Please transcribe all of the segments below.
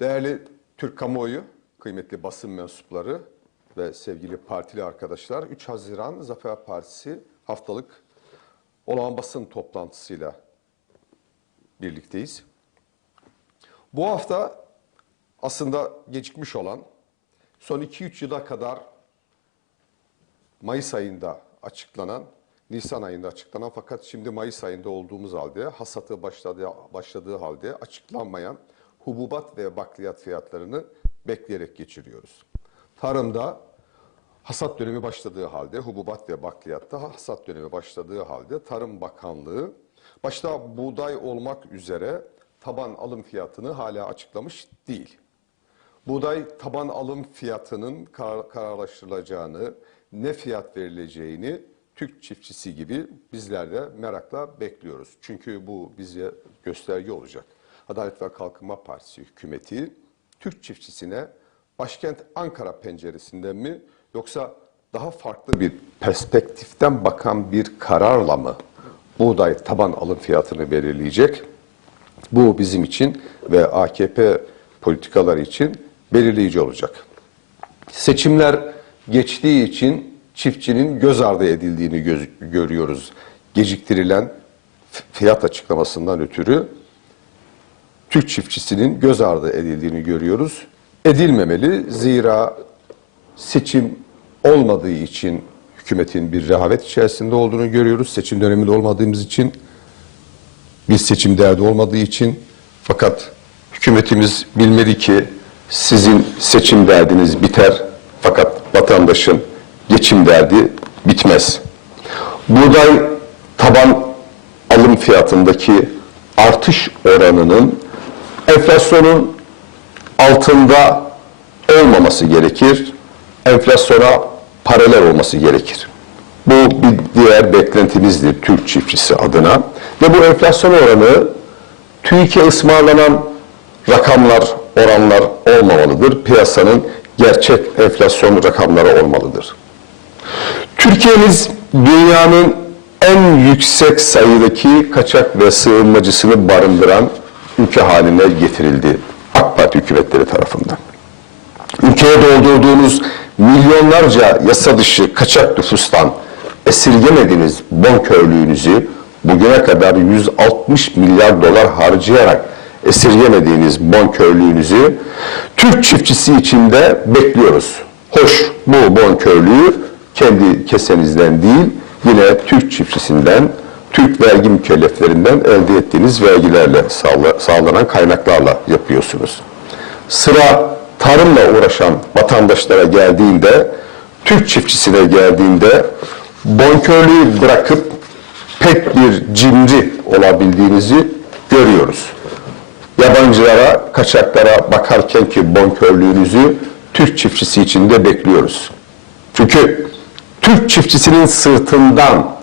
Değerli Türk kamuoyu, kıymetli basın mensupları ve sevgili partili arkadaşlar, 3 Haziran Zafer Partisi haftalık olağan basın toplantısıyla birlikteyiz. Bu hafta aslında gecikmiş olan son 2-3 yıla kadar Mayıs ayında açıklanan, Nisan ayında açıklanan fakat şimdi Mayıs ayında olduğumuz halde hasatı başladığı, başladığı halde açıklanmayan hububat ve bakliyat fiyatlarını bekleyerek geçiriyoruz. Tarımda hasat dönemi başladığı halde, hububat ve bakliyatta hasat dönemi başladığı halde Tarım Bakanlığı başta buğday olmak üzere taban alım fiyatını hala açıklamış değil. Buğday taban alım fiyatının kar- kararlaştırılacağını, ne fiyat verileceğini Türk çiftçisi gibi bizler de merakla bekliyoruz. Çünkü bu bize gösterge olacak. Adalet ve Kalkınma Partisi hükümeti Türk çiftçisine başkent Ankara penceresinden mi yoksa daha farklı bir perspektiften bakan bir kararla mı buğday taban alım fiyatını belirleyecek? Bu bizim için ve AKP politikaları için belirleyici olacak. Seçimler geçtiği için çiftçinin göz ardı edildiğini görüyoruz. Geciktirilen fiyat açıklamasından ötürü Türk çiftçisinin göz ardı edildiğini görüyoruz. Edilmemeli zira seçim olmadığı için hükümetin bir rehavet içerisinde olduğunu görüyoruz. Seçim döneminde olmadığımız için bir seçim derdi olmadığı için fakat hükümetimiz bilmeli ki sizin seçim derdiniz biter fakat vatandaşın geçim derdi bitmez. Buğday taban alım fiyatındaki artış oranının enflasyonun altında olmaması gerekir. Enflasyona paralel olması gerekir. Bu bir diğer beklentimizdir Türk çiftçisi adına. Ve bu enflasyon oranı TÜİK'e ısmarlanan rakamlar, oranlar olmamalıdır. Piyasanın gerçek enflasyon rakamları olmalıdır. Türkiye'miz dünyanın en yüksek sayıdaki kaçak ve sığınmacısını barındıran ülke haline getirildi AK Parti hükümetleri tarafından. Ülkeye doldurduğunuz milyonlarca yasa dışı kaçak nüfustan esirgemediğiniz bonkörlüğünüzü bugüne kadar 160 milyar dolar harcayarak esirgemediğiniz bonkörlüğünüzü Türk çiftçisi için de bekliyoruz. Hoş bu bonkörlüğü kendi kesenizden değil yine Türk çiftçisinden, Türk vergi mükelleflerinden elde ettiğiniz vergilerle sağla- sağlanan kaynaklarla yapıyorsunuz. Sıra tarımla uğraşan vatandaşlara geldiğinde, Türk çiftçisine geldiğinde bonkörlüğü bırakıp pek bir cimri olabildiğinizi görüyoruz. Yabancılara, kaçaklara bakarken ki bonkörlüğünüzü Türk çiftçisi için de bekliyoruz. Çünkü Türk çiftçisinin sırtından,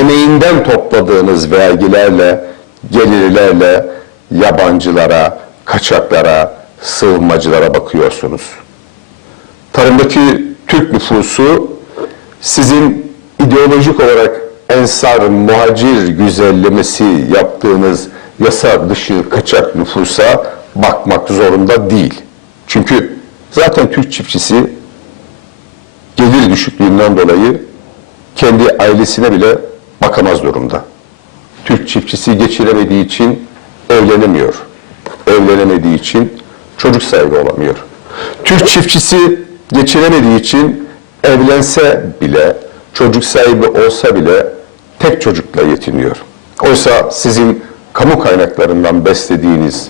emeğinden topladığınız vergilerle, gelirlerle yabancılara, kaçaklara, sığınmacılara bakıyorsunuz. Tarımdaki Türk nüfusu sizin ideolojik olarak ensar, muhacir güzellemesi yaptığınız yasa dışı kaçak nüfusa bakmak zorunda değil. Çünkü zaten Türk çiftçisi gelir düşüklüğünden dolayı kendi ailesine bile bakamaz durumda. Türk çiftçisi geçiremediği için evlenemiyor. Evlenemediği için çocuk sahibi olamıyor. Türk çiftçisi geçiremediği için evlense bile, çocuk sahibi olsa bile tek çocukla yetiniyor. Oysa sizin kamu kaynaklarından beslediğiniz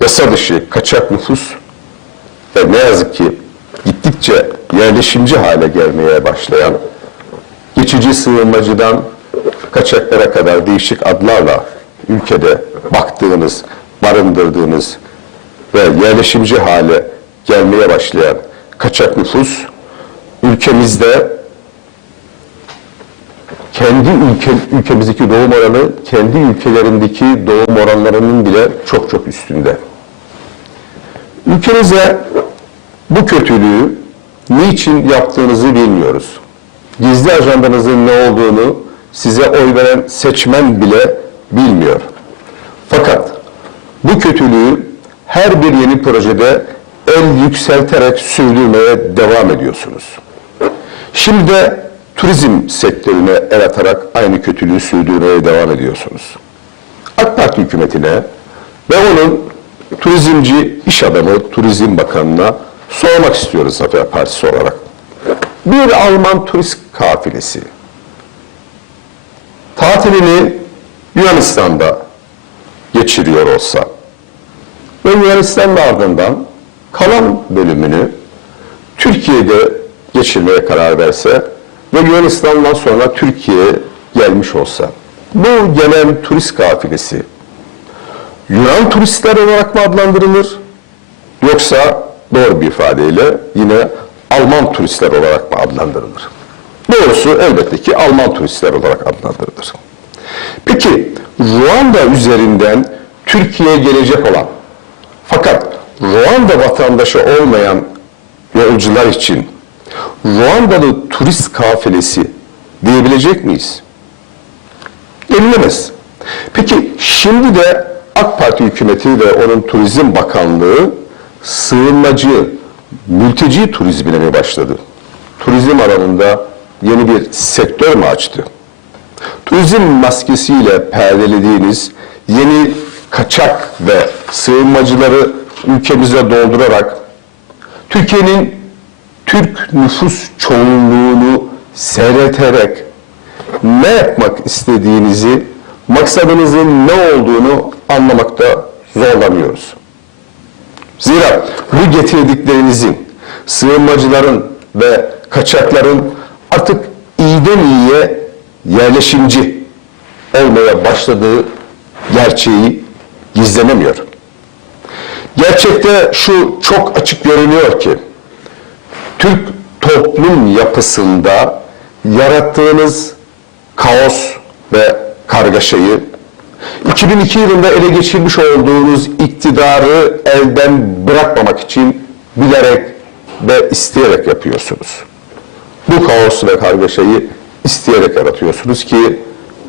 yasa dışı kaçak nüfus ve ne yazık ki gittikçe yerleşimci hale gelmeye başlayan geçici sığınmacıdan kaçaklara kadar değişik adlarla ülkede baktığınız, barındırdığınız ve yerleşimci hale gelmeye başlayan kaçak nüfus ülkemizde kendi ülke, ülkemizdeki doğum oranı kendi ülkelerindeki doğum oranlarının bile çok çok üstünde. Ülkemize bu kötülüğü niçin yaptığınızı bilmiyoruz. Gizli ajandanızın ne olduğunu size oy veren seçmen bile bilmiyor. Fakat bu kötülüğü her bir yeni projede el yükselterek sürdürmeye devam ediyorsunuz. Şimdi de turizm sektörüne el atarak aynı kötülüğü sürdürmeye devam ediyorsunuz. AK Parti hükümetine ve onun turizmci iş adamı Turizm Bakanı'na sormak istiyoruz Zafer Partisi olarak. Bir Alman turist kafilesi tatilini Yunanistan'da geçiriyor olsa ve Yunanistan'ın ardından kalan bölümünü Türkiye'de geçirmeye karar verse ve Yunanistan'dan sonra Türkiye'ye gelmiş olsa bu gelen turist kafilesi Yunan turistler olarak mı adlandırılır yoksa doğru bir ifadeyle yine Alman turistler olarak mı adlandırılır? Doğrusu elbette ki Alman turistler olarak adlandırılır. Peki Ruanda üzerinden Türkiye'ye gelecek olan fakat Ruanda vatandaşı olmayan yolcular için Ruandalı turist kafilesi diyebilecek miyiz? Denilemez. Peki şimdi de AK Parti hükümeti ve onun Turizm Bakanlığı sığınmacı, mülteci turizmine mi başladı? Turizm alanında yeni bir sektör mü açtı? Turizm maskesiyle perdelediğiniz yeni kaçak ve sığınmacıları ülkemize doldurarak Türkiye'nin Türk nüfus çoğunluğunu seyreterek ne yapmak istediğinizi, maksadınızın ne olduğunu anlamakta zorlanıyoruz. Zira bu getirdiklerinizin, sığınmacıların ve kaçakların artık iyiden iyiye yerleşimci olmaya başladığı gerçeği gizlenemiyor. Gerçekte şu çok açık görünüyor ki, Türk toplum yapısında yarattığınız kaos ve kargaşayı 2002 yılında ele geçirmiş olduğunuz iktidarı elden bırakmamak için bilerek ve isteyerek yapıyorsunuz. Bu kaos ve kargaşayı isteyerek yaratıyorsunuz ki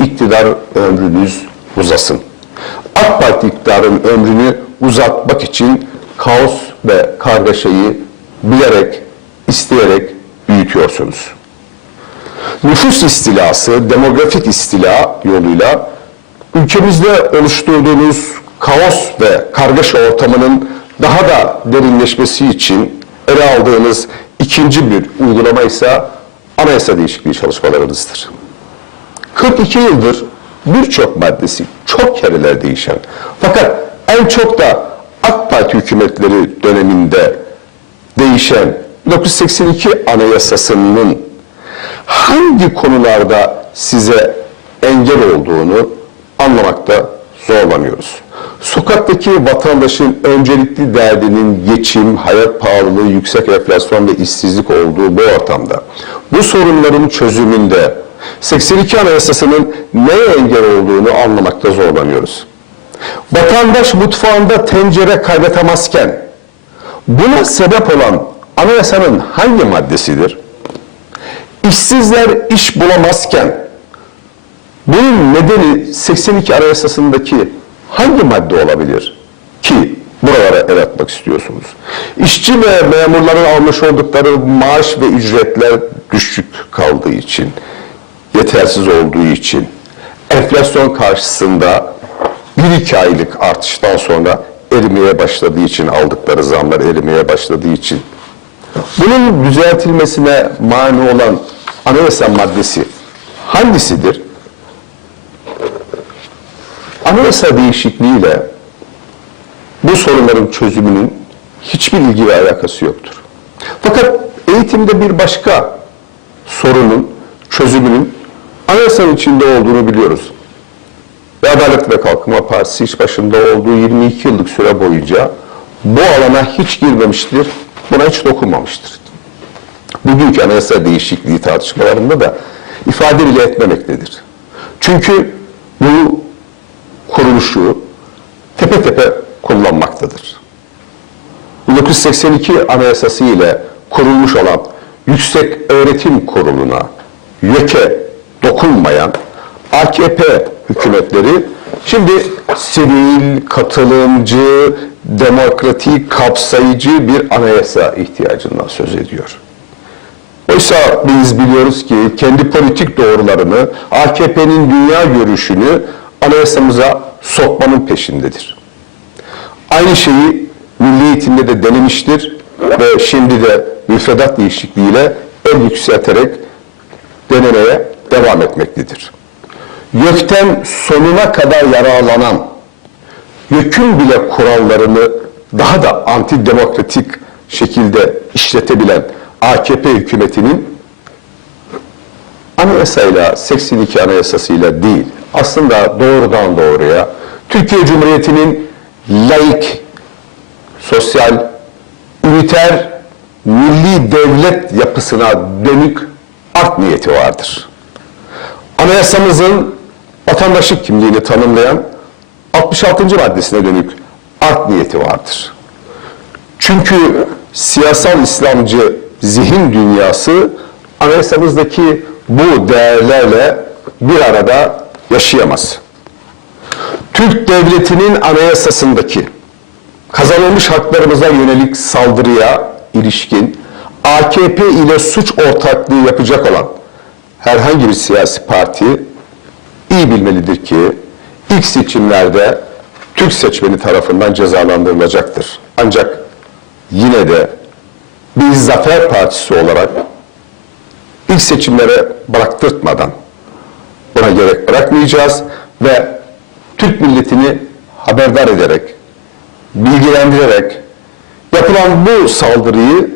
iktidar ömrünüz uzasın. AK Parti iktidarın ömrünü uzatmak için kaos ve kargaşayı bilerek, isteyerek büyütüyorsunuz. Nüfus istilası, demografik istila yoluyla ülkemizde oluşturduğunuz kaos ve kargaşa ortamının daha da derinleşmesi için ele aldığınız ikinci bir uygulama ise anayasa değişikliği çalışmalarınızdır. 42 yıldır birçok maddesi çok kereler değişen fakat en çok da AK Parti hükümetleri döneminde değişen 1982 Anayasası'nın hangi konularda size engel olduğunu anlamakta zorlanıyoruz. Sokaktaki vatandaşın öncelikli derdinin geçim, hayat pahalılığı, yüksek enflasyon ve işsizlik olduğu bu ortamda bu sorunların çözümünde 82 Anayasası'nın neye engel olduğunu anlamakta zorlanıyoruz. Vatandaş mutfağında tencere kaynatamazken buna sebep olan anayasanın hangi maddesidir? İşsizler iş bulamazken bunun nedeni 82 Anayasası'ndaki hangi madde olabilir ki buralara el atmak istiyorsunuz? İşçi ve memurların almış oldukları maaş ve ücretler düşük kaldığı için, yetersiz olduğu için, enflasyon karşısında bir iki aylık artıştan sonra erimeye başladığı için, aldıkları zamlar erimeye başladığı için, bunun düzeltilmesine mani olan anayasa maddesi hangisidir? Anayasa değişikliğiyle bu sorunların çözümünün hiçbir ilgi ve alakası yoktur. Fakat eğitimde bir başka sorunun çözümünün anayasanın içinde olduğunu biliyoruz. Ve Adalet ve Kalkınma Partisi iş başında olduğu 22 yıllık süre boyunca bu alana hiç girmemiştir, buna hiç dokunmamıştır. Bugünkü anayasa değişikliği tartışmalarında da ifade bile etmemektedir. Çünkü bu kuruluşu tepe tepe kullanmaktadır. 1982 Anayasası ile kurulmuş olan Yüksek Öğretim Kurulu'na YÖK'e dokunmayan AKP hükümetleri Şimdi sivil, katılımcı, demokratik, kapsayıcı bir anayasa ihtiyacından söz ediyor. Oysa biz biliyoruz ki kendi politik doğrularını, AKP'nin dünya görüşünü anayasamıza sokmanın peşindedir. Aynı şeyi milli eğitimde de denemiştir ve şimdi de müfredat değişikliğiyle el yükselterek denemeye devam etmektedir. YÖK'ten sonuna kadar yararlanan, YÖK'ün bile kurallarını daha da antidemokratik şekilde işletebilen AKP hükümetinin anayasayla, 82 anayasasıyla değil, aslında doğrudan doğruya Türkiye Cumhuriyeti'nin laik, sosyal, üniter, milli devlet yapısına dönük art niyeti vardır. Anayasamızın vatandaşlık kimliğini tanımlayan 66. maddesine dönük art niyeti vardır. Çünkü siyasal İslamcı zihin dünyası anayasamızdaki bu değerlerle bir arada yaşayamaz. Türk devletinin anayasasındaki kazanılmış haklarımıza yönelik saldırıya ilişkin AKP ile suç ortaklığı yapacak olan herhangi bir siyasi parti iyi bilmelidir ki ilk seçimlerde Türk seçmeni tarafından cezalandırılacaktır. Ancak yine de biz Zafer Partisi olarak ilk seçimlere bıraktırtmadan buna gerek bırakmayacağız ve Türk milletini haberdar ederek, bilgilendirerek yapılan bu saldırıyı,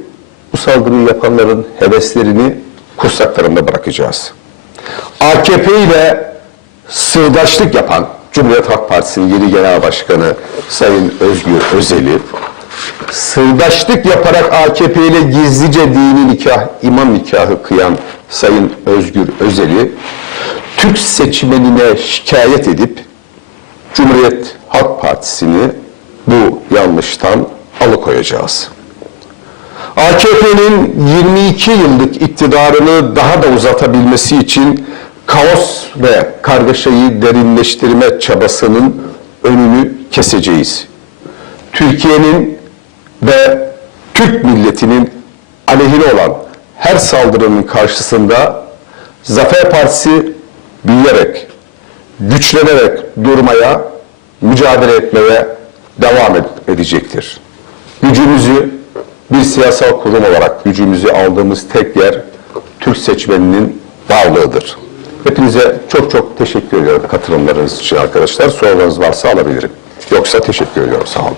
bu saldırıyı yapanların heveslerini kursaklarında bırakacağız. AKP ile sırdaşlık yapan Cumhuriyet Halk Partisi'nin yeni genel başkanı Sayın Özgür Özel'i sırdaşlık yaparak AKP ile gizlice dini nikah, imam nikahı kıyan Sayın Özgür Özel'i Türk seçmenine şikayet edip Cumhuriyet Halk Partisi'ni bu yanlıştan alıkoyacağız. AKP'nin 22 yıllık iktidarını daha da uzatabilmesi için kaos ve kargaşayı derinleştirme çabasının önünü keseceğiz. Türkiye'nin ve Türk milletinin aleyhine olan her saldırının karşısında Zafer Partisi büyüyerek, güçlenerek durmaya, mücadele etmeye devam ed- edecektir. Gücümüzü bir siyasal kurum olarak gücümüzü aldığımız tek yer Türk seçmeninin varlığıdır. Hepinize çok çok teşekkür ediyorum katılımlarınız için arkadaşlar. Sorularınız varsa alabilirim. Yoksa teşekkür ediyorum. Sağ olun.